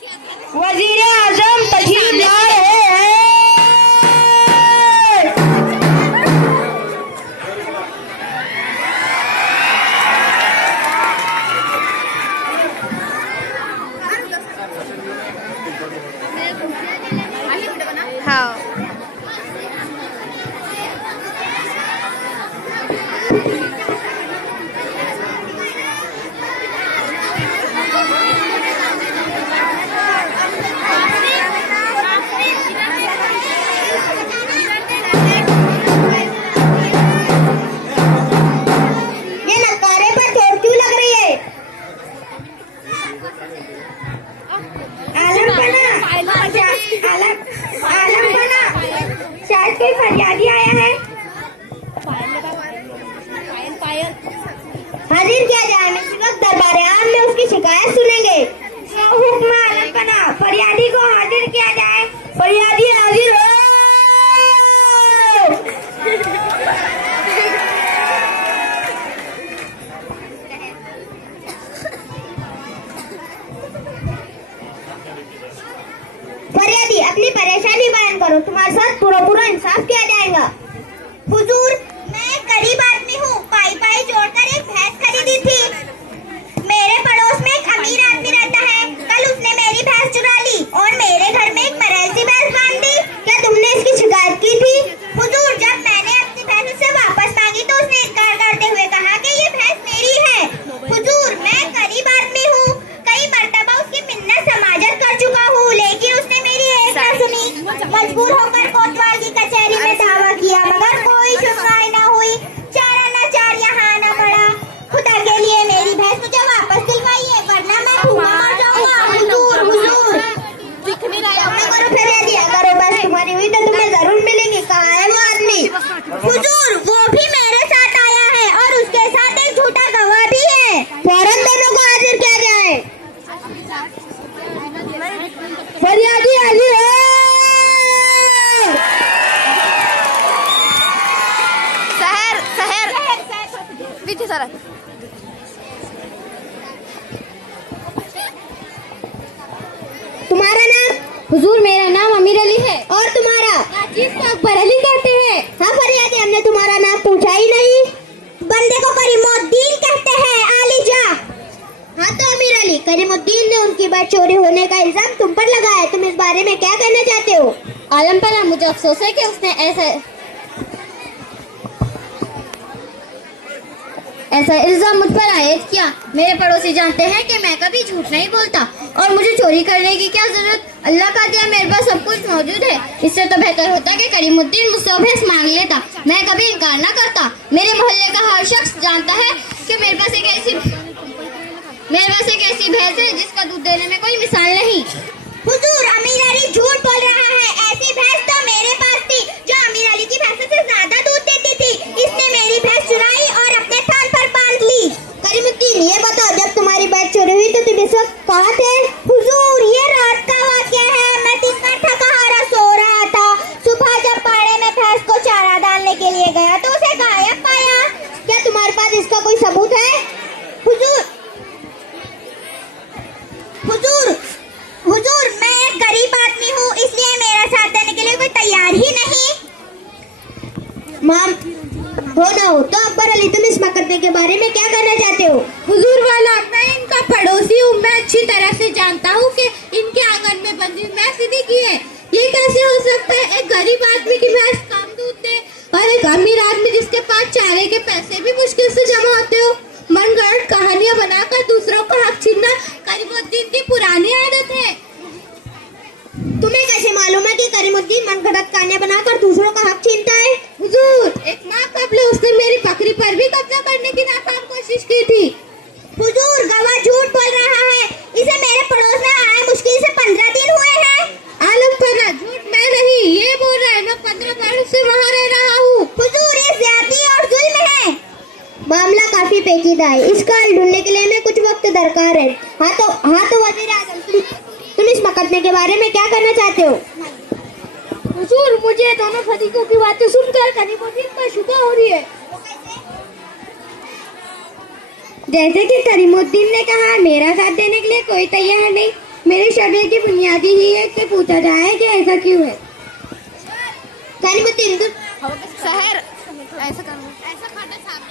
वजीर आजम तशरीफ ला रहे हैं। हाँ शायद कोई फरियादी आया है। हाजिर किया जाए। इस वक्त दरबार आम में उसकी शिकायत सुनेंगे। हुक्म आलम बना, फरियादी को हाजिर किया जाए। फरियादी हाजिर हो। फरियादी अपनी परेशानी बयान करो, तुम्हारे साथ पूरा इंसाफ किया जाएगा। हुजूर, मैं गरीब आदमी हूँ, पाई पाई जोड़कर एक भैंस खरीदी थी। मेरे पड़ोस में एक अमीर आदमी रहता है। कल उसने मेरी भैंस चुरा ली और मेरे घर में एक मरैल सी भैंस बांध दी। क्या तुमने इसकी शिकायत की थी? हुजूर, जब मैंने अपनी भैंस उससे वापस मांगी तो उसने इनकार करते हुए कहा कि ये भैंस मेरी है। हुजूर, मैं गरीब आदमी हूँ, कई मर्तबा उसकी मिन्नत समाजत कर चुका हूँ, लेकिन उसने मेरी एक ना सुनी। मजबूर होकर कोतवाल की कचहरी में दावा किया, मगर कोई सुनवाई न हुई। चारा न चार यहाँ न पड़ा। खुदा के लिए मेरी भैंस मुझे वापस दिलवाइए, वरना मैं भूखा मर जाऊंगा। हुजूर, हुजूर, करो फरियादी, अगर वो बस तुम्हारी हुई तो तुम्हें जरूर मिलेंगी। कहाँ है वो आदमी? हुजूर, वो भी मेरे साथ आया है और उसके साथ एक झूठा गवाह भी है। फौरन दोनों को हाजिर किया जाए। फरियादी हाजिर है। पीछे सारा तुम्हारा नाम? हुजूर, मेरा नाम अमीर अली है। और तुम्हारा? जिसको अकबर अली कहते हैं। हाँ फरियादी, हमने तुम्हारा नाम पूछा ही नहीं। बंदे को करीमुद्दीन कहते हैं, आली जा। हाँ तो अमीर अली, करीमुद्दीन ने उनकी बात चोरी होने का इल्जाम तुम पर लगाया। तुम इस बारे में क्या कहना चाहते हो? आलम पना, मुझे अफसोस है कि उसने ऐसा इल्जाम मुझ पर आयद किया। मेरे पड़ोसी जानते हैं कि मैं कभी झूठ नहीं बोलता और मुझे चोरी करने की क्या जरूरत। अल्लाह का दिया मेरे पास सब कुछ मौजूद है। इससे तो बेहतर होता कि करीमुद्दीन मुझसे भैंस मांग लेता, मैं कभी इनकार ना करता। मेरे मोहल्ले का हर शख्स जानता है कि मेरे पास एक ऐसी भैंस है जिसका दूध देने में कोई मिसाल नहीं। हुजूर, अमीर अली झूठ बोल रहा है। ऐसी भैंस तो मेरे पास थी जो अमीर अली की भैंस से ज्यादा दूध देती थी। इसने मेरी भैंस चुराई और अपने थान पर बांध ली। करीमुद्दीन, ये बताओ, जब तुम्हारी भैंस चोरी हुई तो तुम इस वक्त कहाँ थे? हुजूर, ये रात का वाकया है। मैं दिन में थका हारा सो रहा था। सुबह जब पाड़े में भैंस को चारा डालने के लिए गया तो उसे गायब पाया। क्या तुम्हारे पास इसका कोई सबूत है? हुजूर, मैं एक गरीब आदमी हूँ, इसलिए मेरा साथ देने के लिए कोई तैयार ही नहीं। माम हो ना हो तो अकबर अली, तुम इस मुकदमे के बारे में क्या करना चाहते हो? हुजूर वाला, मैं इनका पड़ोसी हूँ। मैं अच्छी तरह से जानता हूँ कि इनके आंगन में बंदी भैंस सीधी की है। ये कैसे हो सकता है? एक गरीब आदमी की भैंस कम दूध दे और एक अमीर आदमी जिसके पास चारे के पैसे भी मुश्किल से जमा होते हो। मनगढ़ंत कहानियां बनाकर दूसरों को हक छीनना करीमुद्दीन की पुरानी आदत है। तुम्हें कैसे मालूम है कि करीमुद्दीन मनगढ़ंत कहानियां बनाकर दूसरों का हक छीनता है? हुजूर, एक माह कबल उसने मेरी बकरी पर भी कब्जा करने की नाकाम कोशिश की थी। हुजूर, गवाह झूठ बोल रहा है। इसे मेरे पड़ोस में आए मुश्किल से 15 दिन हुए हैं। आलम पना, झूठ मैं नहीं, ये बोल रहा है। मैं 15 बरस से वहाँ रह रहा हूँ। हुजूर, ये ज्यादती और जुल्म है। मामला काफी पेचीदा है, इसका हल ढूंढने के लिए हमें कुछ वक्त दरकार है। हाँ तो वजीर आजम, तुम इस मुकदमे के बारे में क्या करना चाहते हो? हुजूर, मुझे दोनों फरीकों की बातें सुनकर करीमुद्दीन पर शुबा हो रही है। जैसे कि करीमुद्दीन ने कहा, मेरा साथ देने के लिए कोई तैयार नहीं। मेरे शरीर की बुनियादी ही है कि पूछा जाए कि ऐसा क्यों है। करीमुद्दीन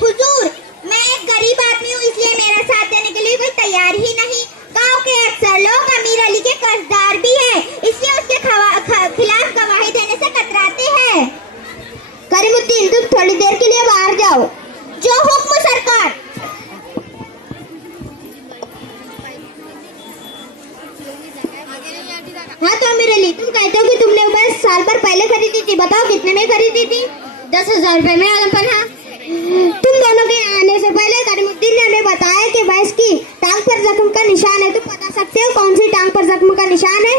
हुजूर, मैं एक गरीब आदमी हूँ, इसलिए मेरा साथ देने के लिए कोई तैयार ही नहीं। गांव के अक्सर लोग अमीर अली के कर्जदार भी हैं, इसलिए उसके खिलाफ गवाही देने से कतराते हैं। करीमुद्दीन, तुम थोड़ी देर के लिए बाहर जाओ। जो हुक्म सरकार। हाँ तो अमीर अली, तुम कहते हो कि तुमने बस साल भर पहले खरीदी थी, बताओ कितने में खरीदी थी? 10,000 रुपए में आलम पन्हा। तुम दोनों के आने से पहले करीमुद्दीन ने हमें बताया कि भैंस की टांग पर जख्म का निशान है। तुम बता सकते हो कौन सी टांग पर जख्म का निशान है?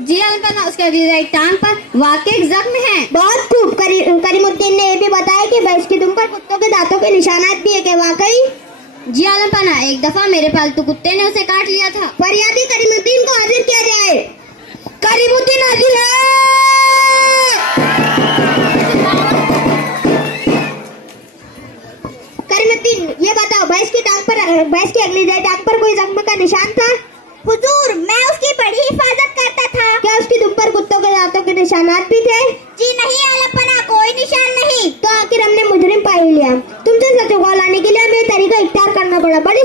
जी आलम पन्हा, उसके राइट टांग पर वाकई जख्म है। बहुत खूब। करीमुद्दीन ने ये भी बताया कि भैंस की दुम पर कुत्तों के दांतों के निशानात भी है। क्या वाकई? जी आलम पन्हा, एक दफा मेरे पालतू कुत्ते ने उसे काट लिया था। फरियादी करीमुद्दीन को हाजिर किया जाए। करीमुद्दीन हाजिर है। करीमुद्दीन, ये बताओ भैंस की अगली टांग पर कोई जख्म का निशान था? हुजूर, मैं उसकी बड़ी हिफाजत करता था। क्या उसकी दुम पर कुत्तों के दांतों के निशानात भी थे? जी नहीं आलमपना, कोई निशान नहीं। तो आखिर हमने मुजरिम पा ही लिया। तुमसे सच उगलाने के लिए हमें तरीका इख्तियार करना पड़ा। बड़ी